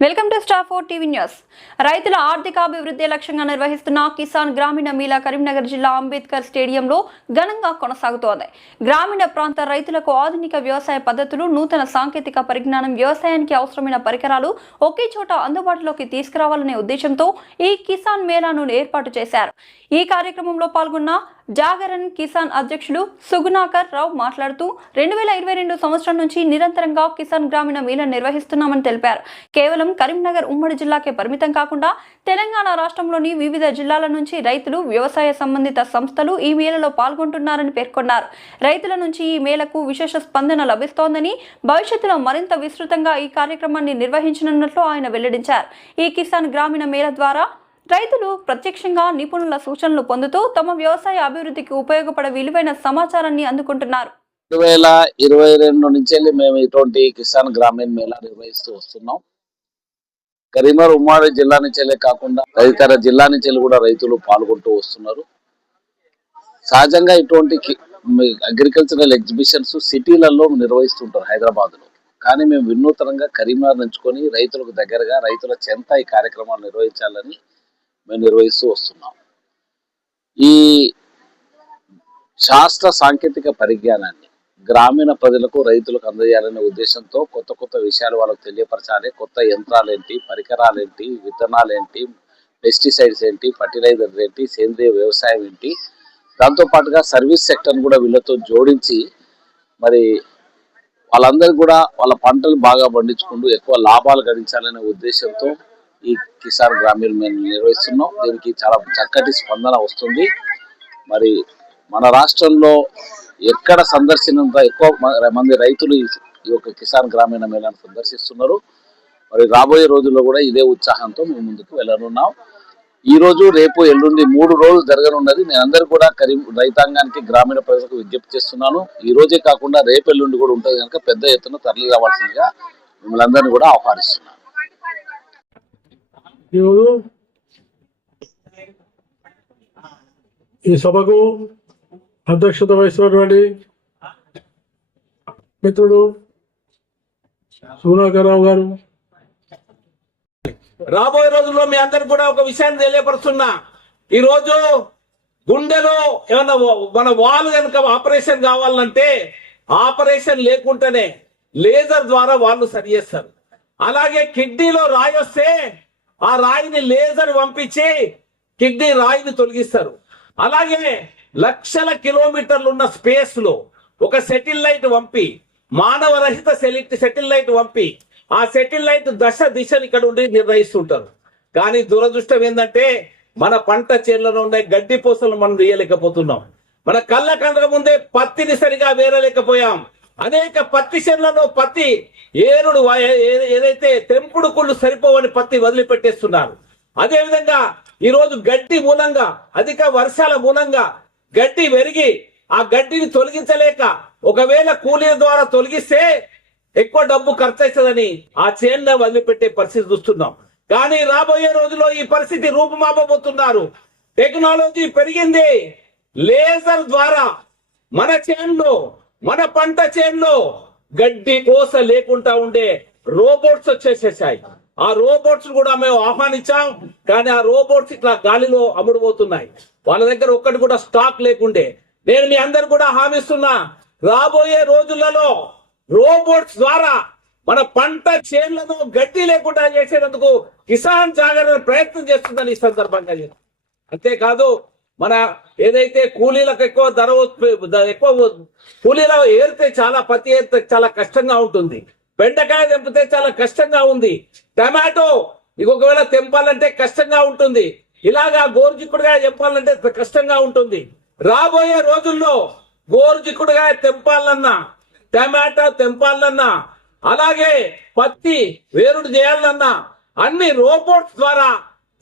Welcome to star four TV news. రైతుల ఆర్థికాభివృద్ధి లక్ష్యంగా నిర్వహిస్తున్న కిసాన్ గ్రామీణ మీలా కరీంనగర్ జిల్లా అంబేద్కర్ స్టేడియంలో ఘనంగా కొనసాగుతోంది. గ్రామీణ ప్రాంత రైతులకు ఆధునిక వ్యవసాయ పద్ధతులు నూతన సాంకేతిక పరిజ్ఞానం వ్యవసాయానికి అవసరమైన పరికరాలు ఒకే చోట అందుబాటులోకి తీసుకురావాలనే ఉద్దేశంతో ఈ కిసాన్ మేళాను ఏర్పాటు చేశారు. ఈ కార్యక్రమంలో పాల్గొన్న జాగరణ్ కిసాన్ అధ్యక్షులు సుగుణాకర్ రావు మాట్లాడుతూ రెండు వేల ఇరవై రెండు సంవత్సరం నుంచి నిరంతరంగా కిసాన్ గ్రామీణ మేళ నిర్వహిస్తున్నామని తెలిపారు. కేవలం కరీంనగర్ ఉమ్మడి జిల్లాకే పరిమితం కాకుండా తెలంగాణ రాష్ట్రంలోని వివిధ జిల్లాల నుంచి రైతులు వ్యవసాయ సంబంధిత సంస్థలు ఈ మేళలో పాల్గొంటున్నారని పేర్కొన్నారు. రైతుల నుంచి ఈ మేళకు విశేష స్పందన లభిస్తోందని భవిష్యత్తులో మరింత విస్తృతంగా ఈ కార్యక్రమాన్ని నిర్వహించనున్నట్లు ఆయన వెల్లడించారు. ఈ కిసాన్ గ్రామీణ మేళ ద్వారా రైతులు ప్రత్యక్షంగా నిపుణుల సూచనలు పొందుతూ తమ వ్యవసాయ అభివృద్ధికి ఉపయోగపడే విలువైన సమాచారాన్ని అందుకుంటున్నారు. రెండు వేల ఇరవై రెండు నుంచి మేము ఇటువంటి కిసాన్ గ్రామీణ మేళా నిర్వహిస్తూ వస్తున్నాం. కరీంనగర్ ఉమ్మడి జిల్లా నుంచి కాకుండా తదితర జిల్లా నుంచి కూడా రైతులు పాల్గొంటూ వస్తున్నారు. సహజంగా ఇటువంటి అగ్రికల్చరల్ ఎగ్జిబిషన్స్ సిటీలలో నిర్వహిస్తుంటారు హైదరాబాద్లో కానీ మేము వినూతనంగా కరీంనగర్ నుంచుకొని రైతులకు దగ్గరగా రైతుల చెంత ఈ కార్యక్రమాలు నిర్వహించాలని మేము నిర్వహిస్తూ వస్తున్నాం. ఈ శాస్త్ర సాంకేతిక పరిజ్ఞానాన్ని గ్రామీణ ప్రజలకు రైతులకు అందజేయాలనే ఉద్దేశంతో కొత్త కొత్త విషయాలు వాళ్ళకు తెలియపరచాలి. కొత్త యంత్రాలు ఏంటి పరికరాలు ఏంటి విత్తనాలు ఏంటి పెస్టిసైడ్స్ ఏంటి ఫర్టిలైజర్ ఏంటి సేంద్రియ వ్యవసాయం ఏంటి దాంతో పాటుగా సర్వీస్ సెక్టర్ కూడా వీళ్ళతో జోడించి మరి వాళ్ళందరూ కూడా వాళ్ళ పంటలు బాగా పండించుకుంటూ ఎక్కువ లాభాలు గడించాలనే ఉద్దేశంతో ఈ కిసాన్ గ్రామీణ మేము నిర్వహిస్తున్నాం. దీనికి చాలా చక్కటి స్పందన వస్తుంది. మరి మన రాష్ట్రంలో ఎక్కడ సందర్శనంత ఎక్కువ మంది రైతులు ఈ యొక్క కిసాన్ గ్రామీణ మేళాను సందర్శిస్తున్నారు. మరి రాబోయే రోజుల్లో కూడా ఇదే ఉత్సాహంతో మేము ముందుకు వెళ్ళనున్నాం. ఈ రోజు రేపు ఎల్లుండి మూడు రోజులు జరగనున్నది. నేను అందరు కూడా కరీం రైతాంగానికి గ్రామీణ ప్రజలకు విజ్ఞప్తి చేస్తున్నాను. ఈ రోజే కాకుండా రేపు ఎల్లుండి కూడా ఉంటుంది కనుక పెద్ద ఎత్తున తరలి రావాల్సిందిగా మిమ్మల్ని అందరినీ కూడా ఆహ్వానిస్తున్నాను. ఈరోజు ఈ సభకు అధ్యక్షత వహిస్తున్నటువంటి మిత్రుడు సునాకరావు గారు. రాబోయే రోజుల్లో మీ అందరికి కూడా ఒక విషయాన్ని తెలియపరుస్తున్నా. ఈ రోజు గుండెలో ఏమన్నా మన వాళ్ళు కనుక ఆపరేషన్ కావాలంటే ఆపరేషన్ లేకుండానే లేజర్ ద్వారా వాళ్ళు సరి చేస్తారు. అలాగే కిడ్నీలో రాయి వస్తే ఆ రాయిని లేజర్ పంపించి కిడ్నీ రాయిని తొలగిస్తారు. అలాగే లక్షల కిలోమీటర్లు ఉన్న స్పేస్లో ఒక సెటిల్ లైట్ పంపి మానవ రహిత సెటిల్ లైట్ పంపి ఆ సెటిల్ లైట్ దశ దిశని ఇక్కడ ఉండి నిర్ణయిస్తుంటారు. కానీ దురదృష్టం ఏంటంటే మన పంట చేనులలో ఉండే గడ్డి పూసలు మనం తీయలేకపోతున్నాం. మన కళ్ళ కండ్ల ముందే పత్తిని సరిగా వేరలేకపోయాం. అనేక పత్తి చేనులలో పత్తి ఏనుడు ఏ- ఏదైతే తెంపుడు కుళ్ళు సరిపోవని పత్తి వదిలిపెట్టేస్తున్నారు. అదేవిధంగా ఈరోజు గడ్డి మూలంగా అధిక వర్షాల మూలంగా గడ్డి పెరిగి ఆ గడ్డిని తొలగించలేక ఒకవేళ కూలీల ద్వారా తొలగిస్తే ఎక్కువ డబ్బు ఖర్చు అవుతుందని ఆ చేనులో వదిలిపెట్టే పరిస్థితి చూస్తున్నాం. కానీ రాబోయే రోజుల్లో ఈ పరిస్థితి రూపుమాపబోతున్నారు. టెక్నాలజీ పెరిగింది. లేజర్ ద్వారా మన చేనులో మన పంట చేనులో గడ్డి కోస లేకుండా ఉండే రోబోట్స్ వచ్చేసేసాయి. ఆ రోబోట్స్ కూడా మేము ఆహ్వానించాం కానీ ఆ రోబోట్స్ ఇట్లా గాలిలో అమ్ముడుపోతున్నాయి. వాళ్ళ దగ్గర ఒక్కటి కూడా స్టాక్ లేకుండే. నేను మీ అందరు కూడా హామీస్తున్నా రాబోయే రోజులలో రోబోట్స్ ద్వారా మన పంట చేనులను గడ్డి లేకుండా చేసేందుకు కిసాన్ జాగరణ ప్రయత్నం చేస్తుందని ఈ సందర్భంగా అంతేకాదు మన ఏదైతే కూలీలకు ఎక్కువ ధర ఎక్కువ కూలీల ఏరితే చాలా పత్తి ఏరితే చాలా కష్టంగా ఉంటుంది. బెండకాయ తెంపితే చాలా కష్టంగా ఉంది. టమాటో ఇంకొకవేళ ఒకవేళ తెంపాలంటే కష్టంగా ఉంటుంది. ఇలాగా గోరుచిక్కుడుగా తెంపాలంటే కష్టంగా ఉంటుంది. రాబోయే రోజుల్లో గోరుచిక్కుడుగా తెంపాలన్నా టమాటా తెంపాలన్నా అలాగే పత్తి వేరుడు చేయాలన్నా అన్ని రోబోట్స్ ద్వారా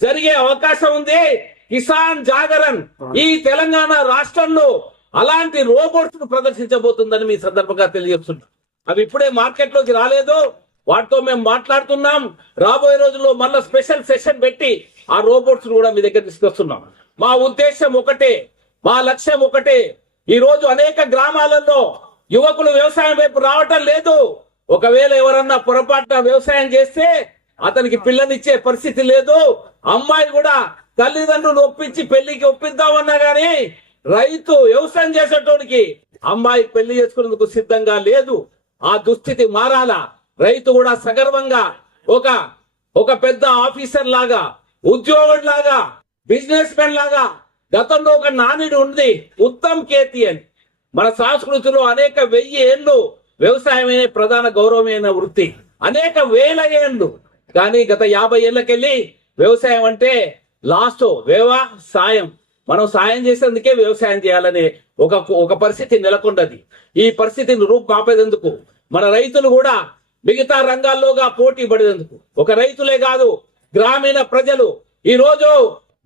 జరిగే అవకాశం ఉంది. కిసాన్ జాగరన్ ఈ తెలంగాణ రాష్ట్రంలో అలాంటి రోబోట్స్ను ప్రదర్శించబోతుందని మీ సందర్భంగా తెలియజేస్తున్నా. అవి ఇప్పుడే మార్కెట్లోకి రాలేదు. వాటితో మేము మాట్లాడుతున్నాం. రాబోయే రోజుల్లో మళ్ళీ స్పెషల్ సెషన్ పెట్టి ఆ రోబోట్స్ కూడా మీ దగ్గర తీసుకొస్తున్నాం. మా ఉద్దేశం ఒకటే మా లక్ష్యం ఒకటే. ఈ రోజు అనేక గ్రామాలలో యువకులు వ్యవసాయం వైపు రావటం లేదు. ఒకవేళ ఎవరన్నా పొరపాటున వ్యవసాయం చేస్తే అతనికి పిల్లనిచ్చే పరిస్థితి లేదు. అమ్మాయి కూడా తల్లిదండ్రులు ఒప్పించి పెళ్ళికి ఒప్పిద్దామన్నా గాని రైతు వ్యవసాయం చేసేటోడికి అమ్మాయి పెళ్ళి చేసుకునేందుకు సిద్ధంగా లేదు ఆ దుస్థితి మారాలా? రైతు కూడా సగర్వంగా ఒక ఒక పెద్ద ఆఫీసర్ లాగా ఉద్యోగుడు లాగా బిజినెస్ మెన్ లాగా గతంలో ఒక నానుడు ఉంది ఉత్తమ్ కేతి అని. మన సంస్కృతిలో అనేక వెయ్యి ఏళ్ళు వ్యవసాయమే ప్రధాన గౌరవమైన వృత్తి. అనేక వేల ఏళ్ళు. కానీ గత యాభై ఏళ్ళకెళ్ళి వ్యవసాయం అంటే లాస్ట్ వేవా సాయం. మనం సాయం చేసేందుకే వ్యవసాయం చేయాలనే ఒక ఒక పరిస్థితి నెలకొండది. ఈ పరిస్థితిని రూపుమాపేందుకు మన రైతులు కూడా మిగతా రంగాల్లోగా పోటీ పడేందుకు. ఒక రైతులే కాదు గ్రామీణ ప్రజలు ఈ రోజు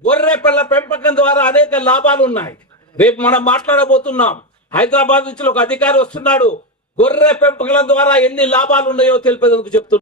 గొర్రె పిల్ల పెంపకం ద్వారా అనేక లాభాలు ఉన్నాయి. రేపు మనం మాట్లాడబోతున్నాం. హైదరాబాద్ నుంచి ఒక అధికారి వస్తున్నాడు. గొర్రె పెంపకం ద్వారా ఎన్ని లాభాలు ఉన్నాయో తెలిపేందుకు చెప్తున్నాడు.